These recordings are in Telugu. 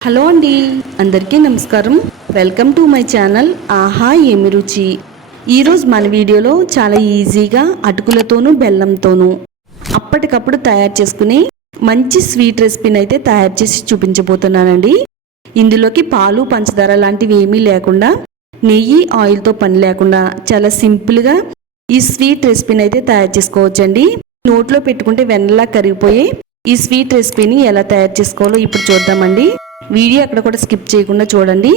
హలో అండి అందరికీ నమస్కారం. వెల్కమ్ టు మై ఛానల్ ఆహా ఏమి రుచి. ఈరోజు మన వీడియోలో చాలా ఈజీగా అటుకులతోనూ బెల్లంతోనూ అప్పటికప్పుడు తయారు చేసుకుని మంచి స్వీట్ రెసిపీని అయితే తయారు చేసి చూపించబోతున్నానండి. ఇందులోకి పాలు పంచదార లాంటివి ఏమీ లేకుండా నెయ్యి ఆయిల్తో పని లేకుండా చాలా సింపుల్గా ఈ స్వీట్ రెసిపీని అయితే తయారు చేసుకోవచ్చండి. నోట్లో పెట్టుకుంటే వెన్నలా కరిగిపోయి ఈ స్వీట్ రెసిపీని ఎలా తయారు చేసుకోవాలో ఇప్పుడు చూద్దామండి. వీడియో అక్కడ కూడా స్కిప్ చేయకుండా చూడండి.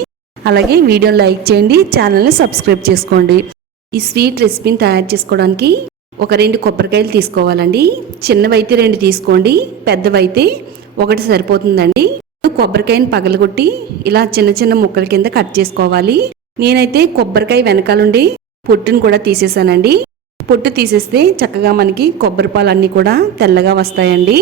అలాగే వీడియోని లైక్ చేయండి ఛానల్ని సబ్స్క్రైబ్ చేసుకోండి. ఈ స్వీట్ రెసిపీని తయారు చేసుకోవడానికి ఒక రెండు కొబ్బరికాయలు తీసుకోవాలండి. చిన్నవైతే రెండు తీసుకోండి పెద్దవైతే ఒకటి సరిపోతుందండి. కొబ్బరికాయని పగలగొట్టి ఇలా చిన్న చిన్న ముక్కల కింద కట్ చేసుకోవాలి. నేనైతే కొబ్బరికాయ వెనకాలండి పొట్టును కూడా తీసేసానండి. పొట్టు తీసేస్తే చక్కగా మనకి కొబ్బరి పాలు అన్నీ కూడా తెల్లగా వస్తాయండి.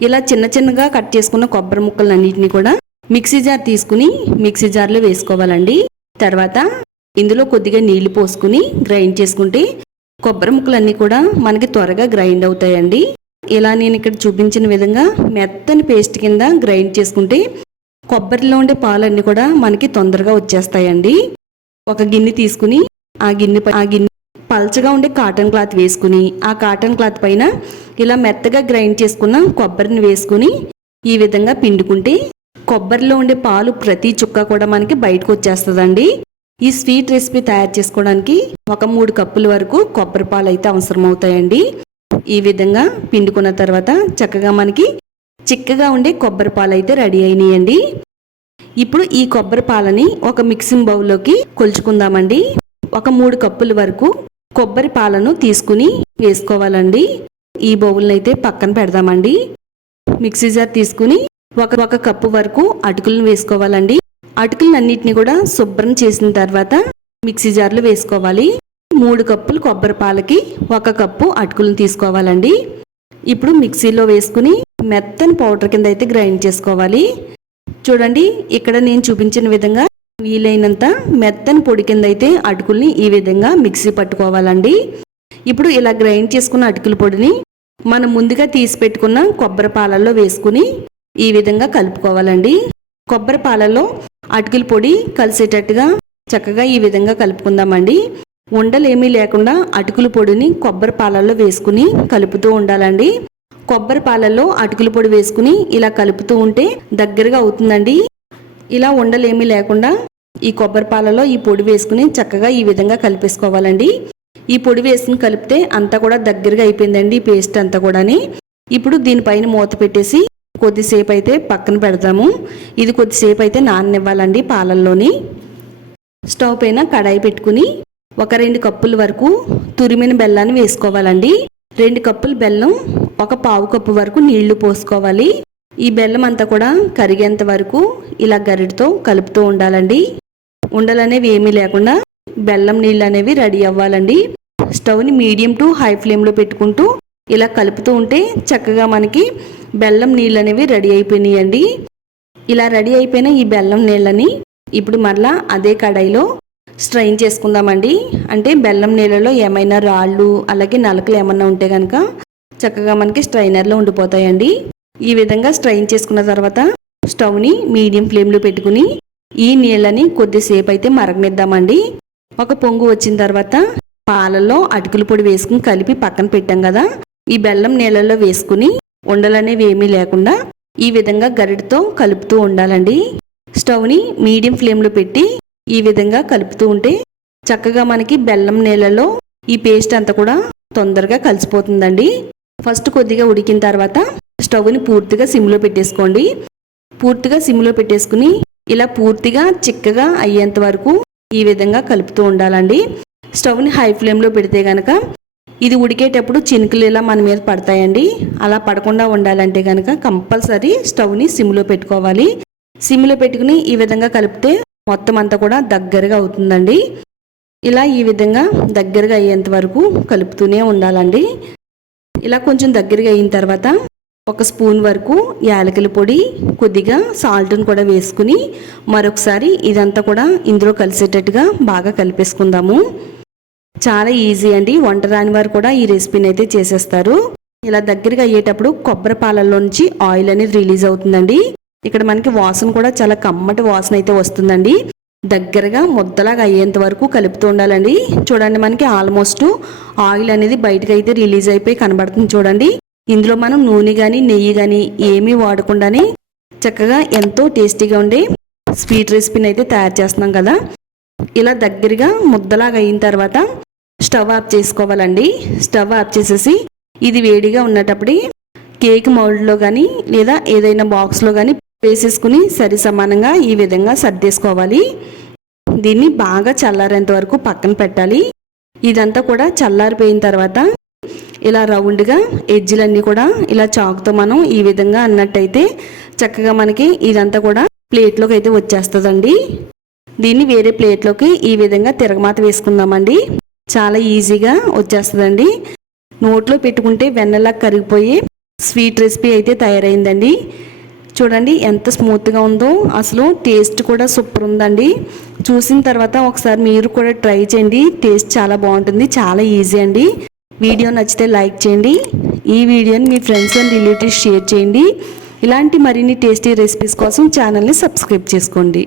ఇలా చిన్న చిన్నగా కట్ చేసుకున్న కొబ్బరి ముక్కలన్నింటినీ కూడా మిక్సీ జార్ తీసుకుని మిక్సీ జార్లో వేసుకోవాలండి. తర్వాత ఇందులో కొద్దిగా నీళ్ళు పోసుకుని గ్రైండ్ చేసుకుంటే కొబ్బరి ముక్కలన్నీ కూడా మనకి త్వరగా గ్రైండ్ అవుతాయండి. ఇలా నేను ఇక్కడ చూపించిన విధంగా మెత్తని పేస్ట్ కింద గ్రైండ్ చేసుకుంటే కొబ్బరిలో ఉండే పాలన్నీ కూడా మనకి తొందరగా వచ్చేస్తాయండి. ఒక గిన్నె తీసుకుని ఆ గిన్నె ఆ గిన్నె పల్చగా ఉండే కాటన్ క్లాత్ వేసుకుని ఆ కాటన్ క్లాత్ పైన ఇలా మెత్తగా గ్రైండ్ చేసుకున్న కొబ్బరిని వేసుకుని ఈ విధంగా పిండుకుంటే కొబ్బరిలో ఉండే పాలు ప్రతి చుక్క కూడా మనకి బయటకు వచ్చేస్తుందండి. ఈ స్వీట్ రెసిపీ తయారు చేసుకోవడానికి ఒక మూడు కప్పుల వరకు కొబ్బరి పాలు అయితే అవసరం అవుతాయండి ఈ విధంగా పిండుకున్న తర్వాత చక్కగా మనకి చిక్కగా ఉండే కొబ్బరి పాలు అయితే రెడీ అయినాయండి. ఇప్పుడు ఈ కొబ్బరి పాలని ఒక మిక్సింగ్ బౌల్లోకి కొలుచుకుందామండి. ఒక మూడు కప్పుల వరకు కొబ్బరి పాలను తీసుకుని వేసుకోవాలండి. ఈ బౌల్ని అయితే పక్కన పెడదామండి. మిక్సీ జార్ తీసుకుని ఒక ఒక కప్పు వరకు అటుకులను వేసుకోవాలండి. అటుకులన్నిటిని కూడా శుభ్రం చేసిన తర్వాత మిక్సీ జార్లో వేసుకోవాలి. మూడు కప్పులు కొబ్బరి పాలకి ఒక కప్పు అటుకులను తీసుకోవాలండి. ఇప్పుడు మిక్సీలో వేసుకుని మెత్తని పౌడర్ కింద అయితే గ్రైండ్ చేసుకోవాలి. చూడండి ఇక్కడ నేను చూపించిన విధంగా వీలైనంత మెత్తని పొడి కింద అయితే అటుకుల్ని ఈ విధంగా మిక్సీ పట్టుకోవాలండి. ఇప్పుడు ఇలా గ్రైండ్ చేసుకున్న అటుకుల పొడిని మనం ముందుగా తీసి పెట్టుకున్న కొబ్బరి పాలల్లో వేసుకుని ఈ విధంగా కలుపుకోవాలండి. కొబ్బరి పాలల్లో అటుకుల పొడి కలిసేటట్టుగా చక్కగా ఈ విధంగా కలుపుకుందామండి. ఉండలేమీ లేకుండా అటుకుల పొడిని కొబ్బరి పాలల్లో వేసుకుని కలుపుతూ ఉండాలండి. కొబ్బరి పాలల్లో అటుకుల పొడి వేసుకుని ఇలా కలుపుతూ ఉంటే దగ్గరగా అవుతుందండి. ఇలా ఉండలేమీ లేకుండా ఈ కొబ్బరి పాలలో ఈ పొడి వేసుకుని చక్కగా ఈ విధంగా కలిపేసుకోవాలండి. ఈ పొడి వేసుకుని కలిపితే అంతా కూడా దగ్గరగా అయిపోయిందండి ఈ పేస్ట్ అంతా కూడాని. ఇప్పుడు దీనిపైన మూత పెట్టేసి కొద్దిసేపు అయితే పక్కన పెడతాము ఇది కొద్దిసేపు అయితే నాననివ్వాలండి పాలల్లోని. స్టవ్ పైన కడాయి పెట్టుకుని ఒక రెండు కప్పుల వరకు తురిమిన బెల్లాన్ని వేసుకోవాలండి. రెండు కప్పులు బెల్లం ఒక పావు కప్పు వరకు నీళ్ళు పోసుకోవాలి. ఈ బెల్లం అంతా కూడా కరిగేంత వరకు ఇలా గరిటితో కలుపుతూ ఉండాలండి. ఉండలనేవి ఏమీ లేకుండా బెల్లం నీళ్ళు అనేవి రెడీ అవ్వాలండి. స్టవ్ని మీడియం టు హై ఫ్లేమ్లో పెట్టుకుంటూ ఇలా కలుపుతూ ఉంటే చక్కగా మనకి బెల్లం నీళ్ళు అనేవి రెడీ అయిపోయినాయండి. ఇలా రెడీ అయిపోయిన ఈ బెల్లం నీళ్ళని ఇప్పుడు మరలా అదే కడాయిలో స్ట్రైన్ చేసుకుందామండి. అంటే బెల్లం నీళ్ళలో ఏమైనా రాళ్ళు అలాగే నలకలు ఏమైనా ఉంటే కనుక చక్కగా మనకి స్ట్రైనర్లో ఉండిపోతాయండి. ఈ విధంగా స్ట్రైన్ చేసుకున్న తర్వాత స్టవ్ని మీడియం ఫ్లేమ్లో పెట్టుకుని ఈ నీళ్ళని కొద్దిసేపు అయితే మరగనిద్దామండి. ఒక పొంగు వచ్చిన తర్వాత పాలలో అటుకుల పొడి వేసుకుని కలిపి పక్కన పెట్టాం కదా. ఈ బెల్లం నీళ్ళలో వేసుకుని ఉండలనేవి ఏమీ లేకుండా ఈ విధంగా గరిటతో కలుపుతూ ఉండాలండి. స్టవ్ని మీడియం ఫ్లేమ్లో పెట్టి ఈ విధంగా కలుపుతూ ఉంటే చక్కగా మనకి బెల్లం నీళ్ళలో ఈ పేస్ట్ అంతా కూడా తొందరగా కలిసిపోతుందండి. ఫస్ట్ కొద్దిగా ఉడికిన తర్వాత స్టవ్ని పూర్తిగా సిమ్లో పెట్టేసుకోండి. పూర్తిగా సిమ్లో పెట్టేసుకుని ఇలా పూర్తిగా చిక్కగా అయ్యేంత వరకు ఈ విధంగా కలుపుతూ ఉండాలండి. స్టవ్ని హై ఫ్లేమ్లో పెడితే కనుక ఇది ఉడికేటప్పుడు చినుకులు ఇలా మన మీద పడతాయండి. అలా పడకుండా ఉండాలంటే కనుక కంపల్సరీ స్టవ్ని సిమ్లో పెట్టుకోవాలి. సిమ్లో పెట్టుకుని ఈ విధంగా కలిపితే మొత్తం అంతా కూడా దగ్గరగా అవుతుందండి. ఇలా ఈ విధంగా దగ్గరగా అయ్యేంత వరకు కలుపుతూనే ఉండాలండి. ఇలా కొంచెం దగ్గరగా అయిన తర్వాత ఒక స్పూన్ వరకు యాలకుల పొడి కొద్దిగా సాల్ట్ని కూడా వేసుకుని మరొకసారి ఇదంతా కూడా ఇందులో కలిసేటట్టుగా బాగా కలిపేసుకుందాము. చాలా ఈజీ అండి. వంట రాని వారు కూడా ఈ రెసిపీని అయితే చేసేస్తారు. ఇలా దగ్గరగా అయ్యేటప్పుడు కొబ్బరి పాలల్లో నుంచి ఆయిల్ అనేది రిలీజ్ అవుతుందండి. ఇక్కడ మనకి వాసన కూడా చాలా కమ్మటి వాసన అయితే వస్తుందండి. దగ్గరగా ముద్దలాగా అయ్యేంత వరకు కలుపుతూ ఉండాలండి. చూడండి మనకి ఆల్మోస్ట్ ఆయిల్ అనేది బయటకు అయితే రిలీజ్ అయిపోయి కనబడుతుంది చూడండి. ఇందులో మనం నూనె కానీ నెయ్యి కానీ ఏమీ వాడకుండానే చక్కగా ఎంతో టేస్టీగా ఉండే స్వీట్ రెసిపీని అయితే తయారు చేస్తున్నాం కదా. ఇలా దగ్గరగా ముద్దలాగా అయిన తర్వాత స్టవ్ ఆఫ్ చేసుకోవాలండి. స్టవ్ ఆఫ్ చేసేసి ఇది వేడిగా ఉన్నటప్పుడు కేక్ మౌల్డ్లో కానీ లేదా ఏదైనా బాక్స్లో కానీ వేసేసుకుని సరి సమానంగా ఈ విధంగా సర్దేసుకోవాలి దీన్ని బాగా చల్లారేంత వరకు పక్కన పెట్టాలి. ఇదంతా కూడా చల్లారిపోయిన తర్వాత ఇలా రౌండ్గా ఎడ్జ్లన్నీ కూడా ఇలా చాకుతో మనం ఈ విధంగా అన్నట్టయితే చక్కగా మనకి ఇదంతా కూడా ప్లేట్లోకి అయితే వచ్చేస్తుందండి. దీన్ని వేరే ప్లేట్లోకి ఈ విధంగా తిరగమాత వేసుకుందామండి. చాలా ఈజీగా వచ్చేస్తుందండి. నోట్లో పెట్టుకుంటే వెన్నలా కరిగిపోయి స్వీట్ రెసిపీ అయితే తయారైందండి. చూడండి ఎంత స్మూత్గా ఉందో. అసలు టేస్ట్ కూడా సూపర్ ఉందండి. చూసిన తర్వాత ఒకసారి మీరు కూడా ట్రై చేయండి. టేస్ట్ చాలా బాగుంటుంది. చాలా ఈజీ అండి. వీడియో నచ్చితే లైక్ చేయండి. ఈ వీడియోని మీ ఫ్రెండ్స్ అండ్ రిలేటివ్స్ షేర్ చేయండి. ఇలాంటి మరిన్ని టేస్టీ రెసిపీస్ కోసం ఛానల్ని సబ్స్క్రైబ్ చేసుకోండి.